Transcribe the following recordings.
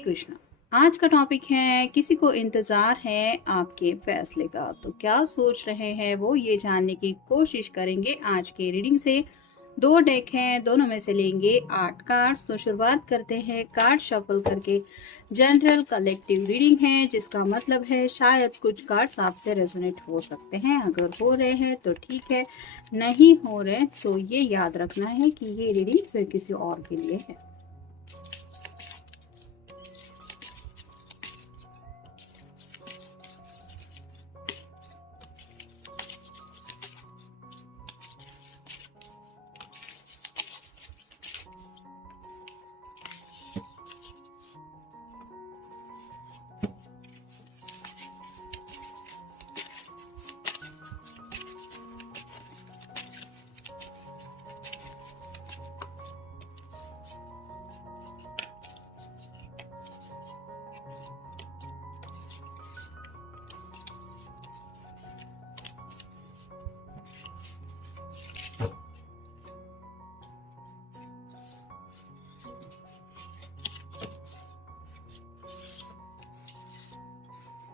कृष्णा। आज का टॉपिक है किसी को इंतज़ार है आपके फैसले का। तो क्या सोच रहे हैं वो, ये जानने की कोशिश करेंगे आज के रीडिंग से। दो डेक हैं, दोनों में से लेंगे 8 कार्ड्स। तो शुरुआत करते हैं कार्ड शफल करके। जनरल कलेक्टिव रीडिंग है, जिसका मतलब है शायद कुछ कार्ड्स आपसे रेजोनेट हो सकते हैं। अगर हो रहे हैं तो ठीक है, नहीं हो रहे तो ये याद रखना है कि ये रीडिंग फिर किसी और के लिए है।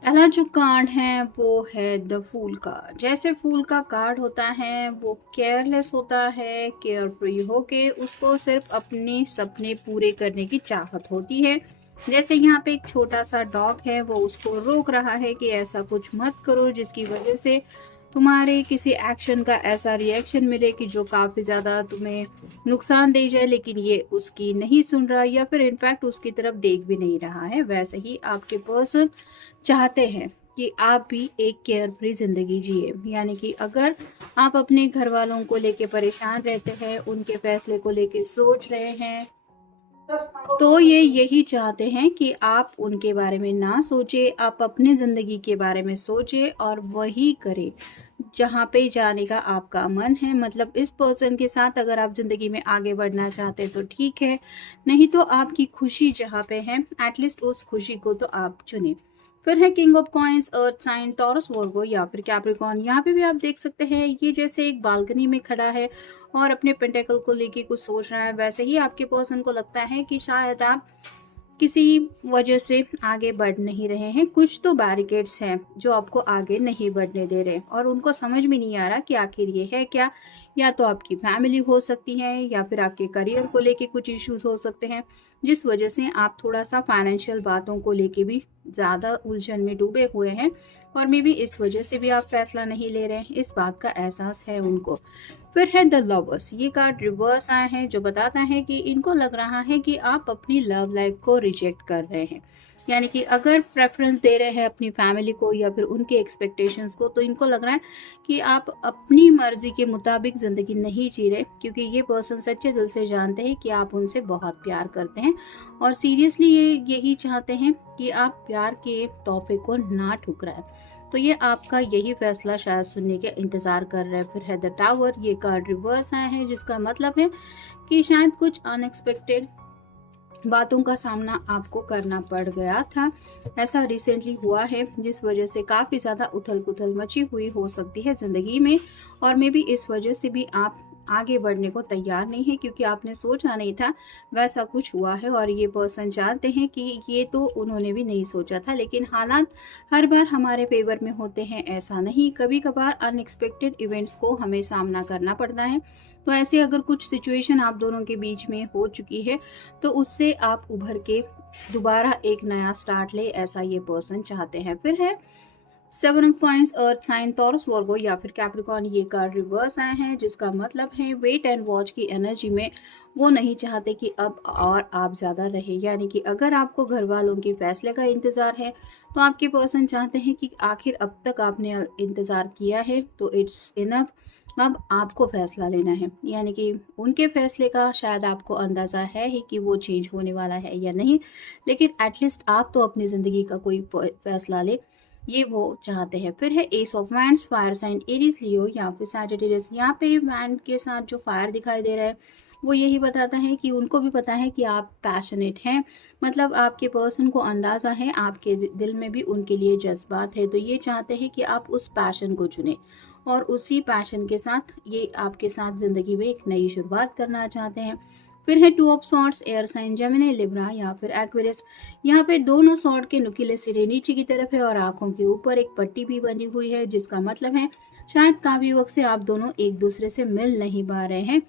पहला जो कार्ड है वो है द फूल का। जैसे फूल का कार्ड होता है वो केयरलेस होता है, केयर फ्री होके उसको सिर्फ अपने सपने पूरे करने की चाहत होती है। जैसे यहाँ पे एक छोटा सा डॉग है, वो उसको रोक रहा है कि ऐसा कुछ मत करो जिसकी वजह से तुम्हारे किसी एक्शन का ऐसा रिएक्शन मिले कि जो काफ़ी ज़्यादा तुम्हें नुकसान दे जाए, लेकिन ये उसकी नहीं सुन रहा या फिर इनफैक्ट उसकी तरफ देख भी नहीं रहा है। वैसे ही आपके पर्सन चाहते हैं कि आप भी एक केयर फ्री ज़िंदगी जिए। यानी कि अगर आप अपने घर वालों को लेके परेशान रहते हैं, उनके फैसले को लेके सोच रहे हैं, तो ये यही चाहते हैं कि आप उनके बारे में ना सोचे, आप अपनी ज़िंदगी के बारे में सोचे और वही करें जहाँ पे जाने का आपका मन है। मतलब इस पर्सन के साथ अगर आप ज़िंदगी में आगे बढ़ना चाहते हैं तो ठीक है, नहीं तो आपकी खुशी जहाँ पे है एटलीस्ट उस खुशी को तो आप चुने। फिर है king of coins, earth sign, Taurus, Virgo या फिर कैप्रिकॉर्न। यहाँ पे भी आप देख सकते हैं ये जैसे एक बालकनी में खड़ा है और अपने पेंटेकल को लेके कुछ सोच रहा है। वैसे ही आपके पर्सन को लगता है कि शायद आप किसी वजह से आगे बढ़ नहीं रहे हैं। कुछ तो बैरिकेड्स हैं जो आपको आगे नहीं बढ़ने दे रहे और उनको समझ में नहीं आ रहा कि आखिर ये है क्या। या तो आपकी फैमिली हो सकती है या फिर आपके करियर को लेके कुछ इश्यूज हो सकते हैं, जिस वजह से आप थोड़ा सा फाइनेंशियल बातों को लेके भी ज़्यादा उलझन में डूबे हुए हैं और मे बी इस वजह से भी आप फैसला नहीं ले रहे हैं। इस बात का एहसास है उनको। फिर है द लवर्स। ये कार्ड रिवर्स आया है जो बताता है कि इनको लग रहा है कि आप अपनी लव लाइफ को रिजेक्ट कर रहे हैं। यानी कि अगर प्रेफरेंस दे रहे हैं अपनी फैमिली को या फिर उनके एक्सपेक्टेशंस को, तो इनको लग रहा है कि आप अपनी मर्जी के मुताबिक ज़िंदगी नहीं जी रहे, क्योंकि ये पर्सन सच्चे दिल से जानते हैं कि आप उनसे बहुत प्यार करते हैं और सीरियसली ये यही चाहते हैं कि आप प्यार के तोहफे को ना ठुकराएं। तो ये आपका यही फैसला शायद सुनने के इंतज़ार कर रहे हैं। फिर है द टावर। ये कार्ड रिवर्स आया है जिसका मतलब है कि शायद कुछ अनएक्सपेक्टेड बातों का सामना आपको करना पड़ गया था। ऐसा रिसेंटली हुआ है जिस वजह से काफ़ी ज़्यादा उथल पुथल मची हुई हो सकती है ज़िंदगी में, और मे बी इस वजह से भी आप आगे बढ़ने को तैयार नहीं है, क्योंकि आपने सोचा नहीं था वैसा कुछ हुआ है। और ये पर्सन जानते हैं कि ये तो उन्होंने भी नहीं सोचा था, लेकिन हालात हर बार हमारे फेवर में होते हैं ऐसा नहीं। कभी कभार अनएक्सपेक्टेड इवेंट्स को हमें सामना करना पड़ता है। तो ऐसे अगर कुछ सिचुएशन आप दोनों के बीच में हो चुकी है तो उससे आप उभर के दोबारा एक नया स्टार्ट ले, ऐसा ये पर्सन चाहते हैं। फिर है 7 of coins, earth sign, Taurus, Virgo या फिर कैप्रिकॉर्न। ये कार्ड रिवर्स आए हैं जिसका मतलब है वेट एंड वॉच की एनर्जी में वो नहीं चाहते कि अब और आप ज़्यादा रहे। यानी कि अगर आपको घर वालों के फैसले का इंतज़ार है तो आपके पर्सन चाहते हैं कि आखिर अब तक आपने इंतज़ार किया है तो इट्स इनफ, अब आपको फैसला लेना है। यानी कि उनके फैसले का शायद आपको अंदाज़ा है ही कि वो चेंज होने वाला है या नहीं, लेकिन एटलीस्ट आप तो अपनी ज़िंदगी का कोई फैसला ले, ये वो चाहते हैं। फिर है ace of wands, fire sign, Aries, Leo या फिर सैजिटेरियस। यहाँ पे वैंड के साथ जो फायर दिखाई दे रहा है वो यही बताता है कि उनको भी पता है कि आप पैशनेट हैं। मतलब आपके पर्सन को अंदाज़ा है, आपके दिल में भी उनके लिए जज्बात है। तो ये चाहते हैं कि आप उस पैशन को चुनें और उसी पैशन के साथ ये आपके साथ ज़िंदगी में एक नई शुरुआत करना चाहते हैं। फिर है two of swords, air sign Gemini, Libra या फिर एक्वेरियस। यहाँ पे दोनों सॉर्ड के नुकीले सिरे नीचे की तरफ है और आंखों के ऊपर एक पट्टी भी बनी हुई है, जिसका मतलब है शायद काफी वक्त से आप दोनों एक दूसरे से मिल नहीं पा रहे हैं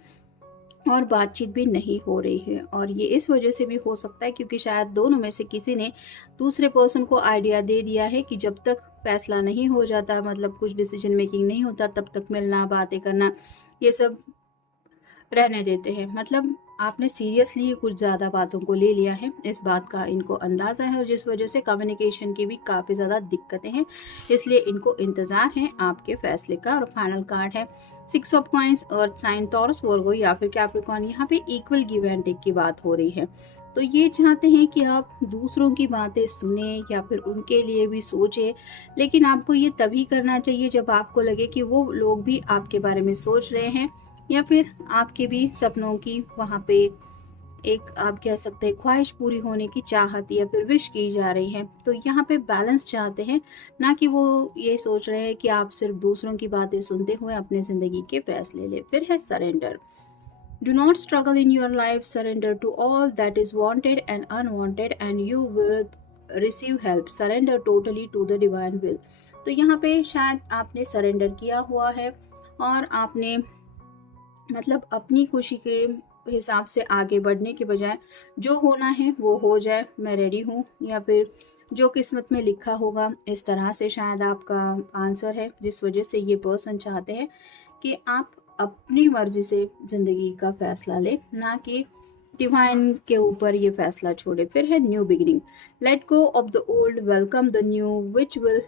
और बातचीत भी नहीं हो रही है। और ये इस वजह से भी हो सकता है क्योंकि शायद दोनों में से किसी ने दूसरे पर्सन को आइडिया दे दिया है कि जब तक फैसला नहीं हो जाता, मतलब कुछ डिसीजन मेकिंग नहीं होता, तब तक मिलना, बातें करना, ये सब रहने देते हैं। मतलब आपने सीरियसली कुछ ज़्यादा बातों को ले लिया है, इस बात का इनको अंदाज़ा है और जिस वजह से कम्युनिकेशन की भी काफ़ी ज़्यादा दिक्कतें हैं, इसलिए इनको इंतज़ार है आपके फैसले का। और फाइनल कार्ड है six of coins, earth sign, Taurus, Virgo या फिर कैप्रिकॉर्न। यहाँ पे इक्वल गिव एंड टेक की बात हो रही है, तो ये चाहते हैं कि आप दूसरों की बातें सुने या फिर उनके लिए भी सोचें, लेकिन आपको ये तभी करना चाहिए जब आपको लगे कि वो लोग भी आपके बारे में सोच रहे हैं या फिर आपके भी सपनों की वहाँ पे एक आप कह सकते हैं ख्वाहिश पूरी होने की चाहत या फिर विश की जा रही है। तो यहाँ पे बैलेंस चाहते हैं, ना कि वो ये सोच रहे हैं कि आप सिर्फ दूसरों की बातें सुनते हुए अपने ज़िंदगी के फैसले ले। फिर है surrender. Do not struggle in your life, surrender to all that is wanted and unwanted and you will receive help, surrender totally to the divine will. तो यहाँ पे शायद आपने सरेंडर किया हुआ है और आपने मतलब अपनी खुशी के हिसाब से आगे बढ़ने के बजाय जो होना है वो हो जाए, मैं रेडी हूँ, या फिर जो किस्मत में लिखा होगा, इस तरह से शायद आपका आंसर है, जिस वजह से ये पर्सन चाहते हैं कि आप अपनी मर्जी से ज़िंदगी का फैसला लें, ना कि डिवाइन के ऊपर ये फैसला छोड़े। फिर है new beginning. Let go of the old, welcome the new which will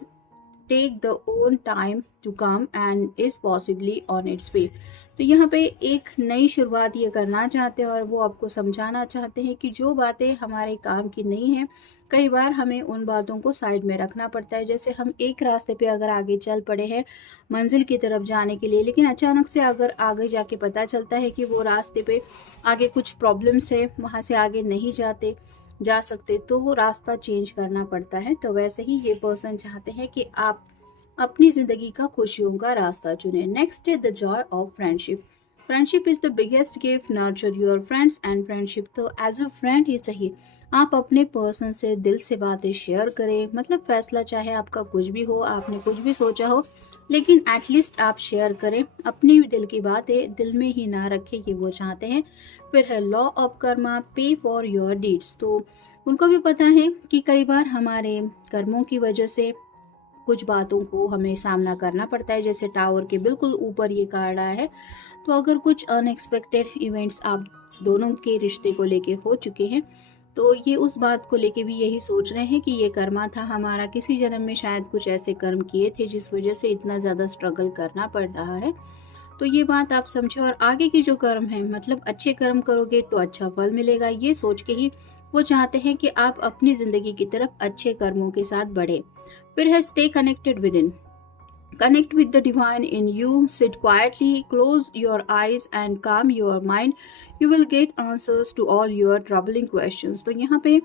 take the own time to come and is possibly on its way. तो यहाँ पे एक नई शुरुआत ये करना चाहते हैं और वो आपको समझाना चाहते हैं कि जो बातें हमारे काम की नहीं है, कई बार हमें उन बातों को साइड में रखना पड़ता है। जैसे हम एक रास्ते पे अगर आगे चल पड़े हैं मंजिल की तरफ जाने के लिए, लेकिन अचानक से अगर आगे जाके पता चलता है कि वो रास्ते पे आगे कुछ प्रॉब्लम्स है, वहाँ से आगे नहीं जा सकते, तो वो रास्ता चेंज करना पड़ता है। तो वैसे ही ये पर्सन चाहते हैं कि आप अपनी ज़िंदगी का खुशियों का रास्ता चुनें। नेक्स्ट है the Joy of friendship. Friendship is the biggest gift, nurture your friends and friendship. तो एज अ फ्रेंड ही सही, आप अपने पर्सन से दिल से बातें शेयर करें। मतलब फैसला चाहे आपका कुछ भी हो, आपने कुछ भी सोचा हो, लेकिन एटलीस्ट आप शेयर करें अपनी दिल की बातें, दिल में ही ना रखें कि वो चाहते हैं। फिर है लॉ ऑफ कर्मा, पे फॉर योर डीड्स। तो उनको भी पता है कि कई बार हमारे कर्मों की वजह से कुछ बातों को हमें सामना करना पड़ता है। जैसे टावर के बिल्कुल ऊपर ये कार्ड आया है, तो अगर कुछ अनएक्सपेक्टेड इवेंट्स आप दोनों के रिश्ते को लेके हो चुके हैं, तो ये उस बात को लेके भी यही सोच रहे हैं कि ये कर्मा था हमारा, किसी जन्म में शायद कुछ ऐसे कर्म किए थे जिस वजह से इतना ज़्यादा स्ट्रगल करना पड़ रहा है। तो ये बात आप समझे और आगे की जो कर्म है, मतलब अच्छे कर्म करोगे तो अच्छा फल मिलेगा, ये सोच के ही वो चाहते हैं कि आप अपनी ज़िंदगी की तरफ अच्छे कर्मों के साथ बढ़े। फिर है stay connected with in. Connect with the divine in you. Sit quietly, close your eyes and calm your mind. You will get answers to all your troubling questions. तो यहाँ पे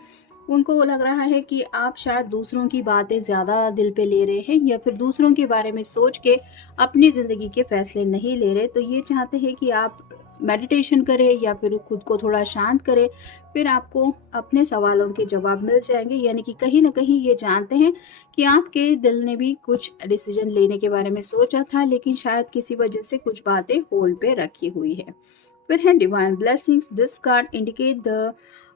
उनको लग रहा है कि आप शायद दूसरों की बातें ज़्यादा दिल पे ले रहे हैं या फिर दूसरों के बारे में सोच के अपनी ज़िंदगी के फैसले नहीं ले रहे। तो ये चाहते हैं कि आप मेडिटेशन करें या फिर खुद को थोड़ा शांत करें, फिर आपको अपने सवालों के जवाब मिल जाएंगे। यानी कि कहीं ना कहीं ये जानते हैं कि आपके दिल ने भी कुछ डिसीजन लेने के बारे में सोचा था, लेकिन शायद किसी वजह से कुछ बातें होल्ड पे रखी हुई है। फिर है divine blessings. This card indicate the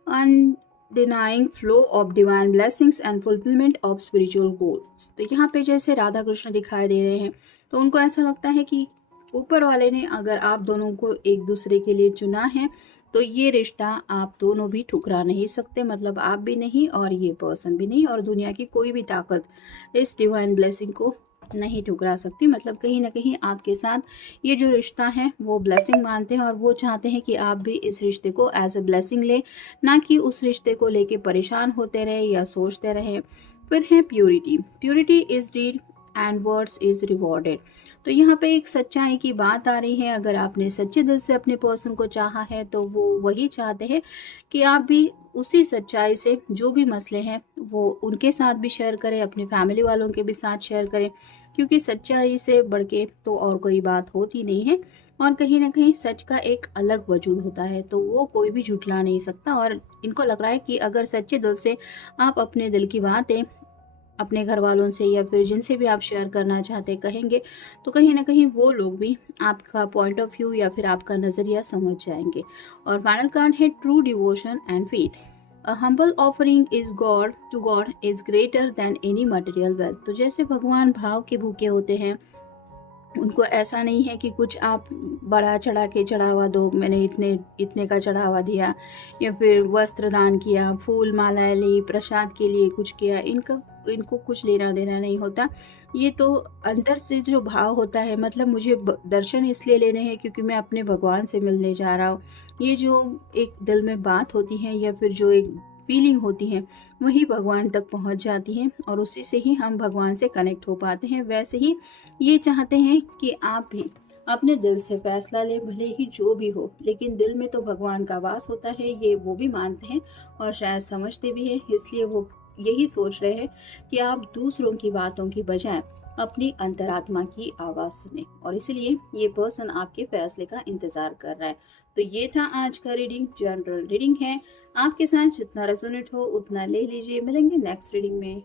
unending flow of divine blessings and fulfilment of spiritual goals. तो यहाँ पे जैसे राधा कृष्ण दिखाई दे रहे हैं, तो उनको ऐसा लगता है कि ऊपर वाले ने अगर आप दोनों को एक दूसरे के लिए चुना है, तो ये रिश्ता आप दोनों भी ठुकरा नहीं सकते। मतलब आप भी नहीं और ये पर्सन भी नहीं, और दुनिया की कोई भी ताकत इस डिवाइन ब्लेसिंग को नहीं ठुकरा सकती। मतलब कहीं ना कहीं आपके साथ ये जो रिश्ता है वो ब्लेसिंग मानते हैं और वो चाहते हैं कि आप भी इस रिश्ते को एज ए ब्लेसिंग लें, ना कि उस रिश्ते को लेके परेशान होते रहे या सोचते रहे। फिर है purity. Purity is deed and words is rewarded. तो यहाँ पे एक सच्चाई की बात आ रही है। अगर आपने सच्चे दिल से अपने पर्सन को चाहा है तो वो वही चाहते हैं कि आप भी उसी सच्चाई से जो भी मसले हैं वो उनके साथ भी शेयर करें, अपने फैमिली वालों के भी साथ शेयर करें, क्योंकि सच्चाई से बढ़ के तो और कोई बात होती नहीं है। और कहीं ना कहीं सच का एक अलग वजूद होता है, तो वो कोई भी झुठला नहीं सकता। और इनको लग रहा है कि अगर सच्चे दिल से आप अपने दिल की बातें अपने घर वालों से या फिर जिनसे भी आप शेयर करना चाहते कहेंगे, तो कहीं ना कहीं वो लोग भी आपका पॉइंट ऑफ व्यू या फिर आपका नज़रिया समझ जाएंगे। और फाइनल कार्ड है true devotion and faith. A humble offering is God to God is greater than any material wealth. तो जैसे भगवान भाव के भूखे होते हैं, उनको ऐसा नहीं है कि कुछ आप बढ़ा चढ़ा के चढ़ावा दो, मैंने इतने इतने का चढ़ावा दिया या फिर वस्त्र दान किया, फूल मालाएं ली, प्रसाद के लिए कुछ किया, इनको कुछ लेना देना नहीं होता। ये तो अंदर से जो भाव होता है, मतलब मुझे दर्शन इसलिए लेने हैं क्योंकि मैं अपने भगवान से मिलने जा रहा हूँ। ये जो एक दिल में बात होती है या फिर जो एक फीलिंग होती है, वही भगवान तक पहुँच जाती है और उसी से ही हम भगवान से कनेक्ट हो पाते हैं। वैसे ही ये चाहते हैं कि आप भी अपने दिल से फैसला लें, भले ही जो भी हो, लेकिन दिल में तो भगवान का वास होता है, ये वो भी मानते हैं और शायद समझते भी हैं। इसलिए वो यही सोच रहे हैं कि आप दूसरों की बातों की बजाय अपनी अंतरात्मा की आवाज़ सुने, और इसीलिए ये पर्सन आपके फैसले का इंतज़ार कर रहा है। तो ये था आज का रीडिंग, जनरल रीडिंग है। आपके साथ जितना रेजोनेट हो उतना ले लीजिए। मिलेंगे नेक्स्ट रीडिंग में।